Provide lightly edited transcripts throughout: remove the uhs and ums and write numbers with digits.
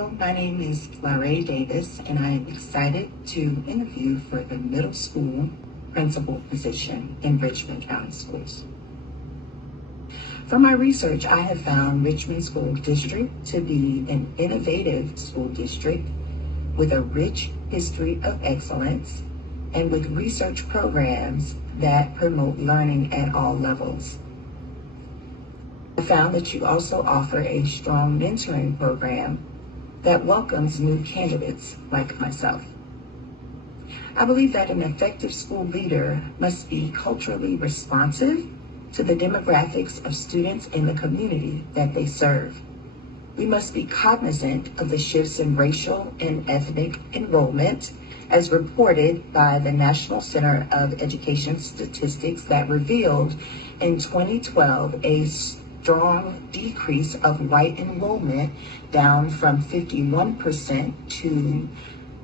Hello, my name is Larray Davis, and I am excited to interview for the middle school principal position in Richmond County Schools. From my research, I have found Richmond School District to be an innovative school district with a rich history of excellence and with research programs that promote learning at all levels. I found that you also offer a strong mentoring program that welcomes new candidates like myself. I believe that an effective school leader must be culturally responsive to the demographics of students in the community that they serve. We must be cognizant of the shifts in racial and ethnic enrollment as reported by the National Center of Education Statistics that revealed in 2012 a strong decrease of white enrollment, down from 51% to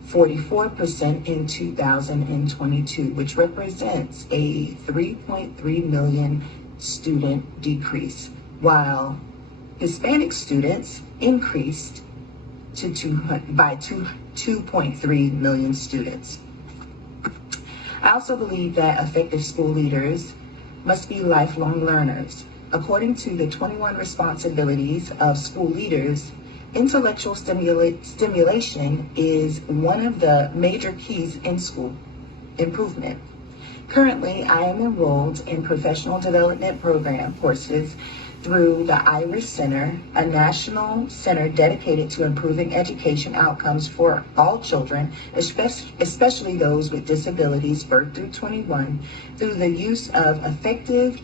44% in 2022, which represents a 3.3 million student decrease, while Hispanic students increased by 2.3 million students. I also believe that effective school leaders must be lifelong learners. According to the 21 responsibilities of school leaders, intellectual stimulation is one of the major keys in school improvement. Currently, I am enrolled in professional development program courses through the Irish Center, a national center dedicated to improving education outcomes for all children, especially those with disabilities birth through 21, through the use of effective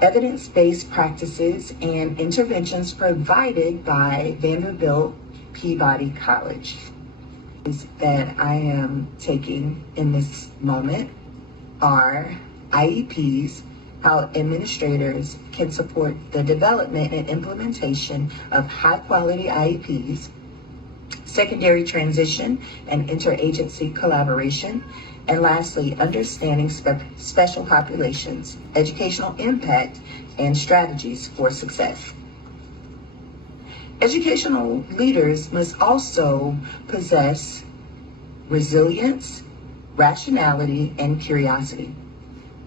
evidence-based practices and interventions provided by Vanderbilt Peabody College. That I am taking in this moment are IEPs, how administrators can support the development and implementation of high-quality IEPs, secondary transition and interagency collaboration, and lastly, understanding special populations, educational impact, and strategies for success. Educational leaders must also possess resilience, rationality, and curiosity.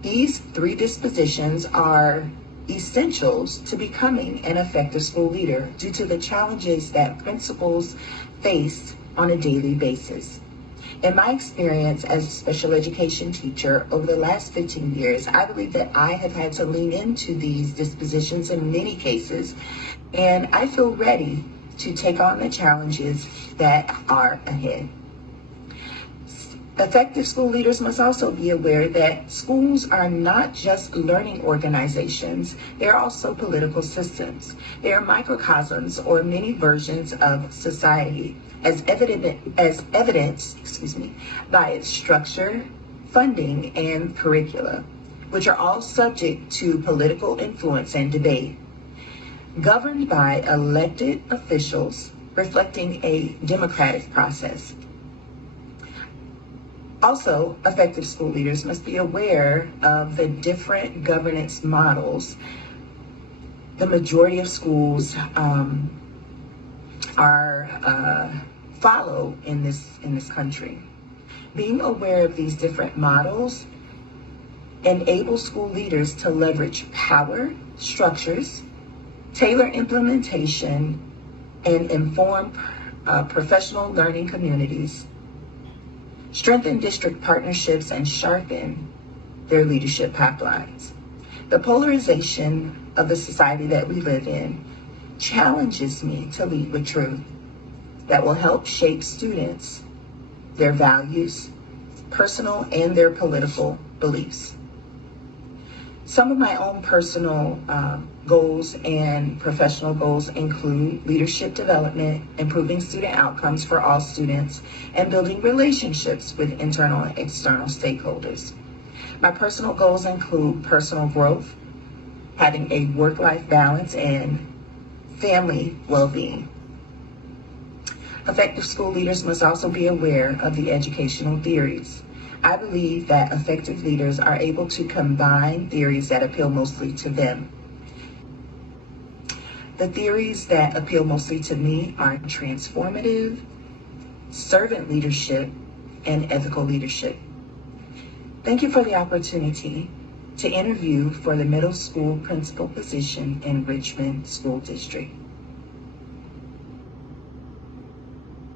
These three dispositions are essentials to becoming an effective school leader due to the challenges that principals face on a daily basis. In my experience as a special education teacher over the last 15 years, I believe that I have had to lean into these dispositions in many cases, and I feel ready to take on the challenges that are ahead. Effective school leaders must also be aware that schools are not just learning organizations, they're also political systems. They are microcosms or mini versions of society, as evidenced by its structure, funding, and curricula, which are all subject to political influence and debate. Governed by elected officials, reflecting a democratic process. Also, effective school leaders must be aware of the different governance models the majority of schools follow in this country. Being aware of these different models enables school leaders to leverage power structures, tailor implementation, and inform professional learning communities, strengthen district partnerships, and sharpen their leadership pipelines. The polarization of the society that we live in challenges me to lead with truth that will help shape students, their values, personal and their political beliefs. Some of my own personal goals and professional goals include leadership development, improving student outcomes for all students, and building relationships with internal and external stakeholders. My personal goals include personal growth, having a work-life balance, and family well-being. Effective school leaders must also be aware of the educational theories. I believe that effective leaders are able to combine theories that appeal mostly to them. The theories that appeal mostly to me are transformative, servant leadership, and ethical leadership. Thank you for the opportunity to interview for the middle school principal position in Richmond School District.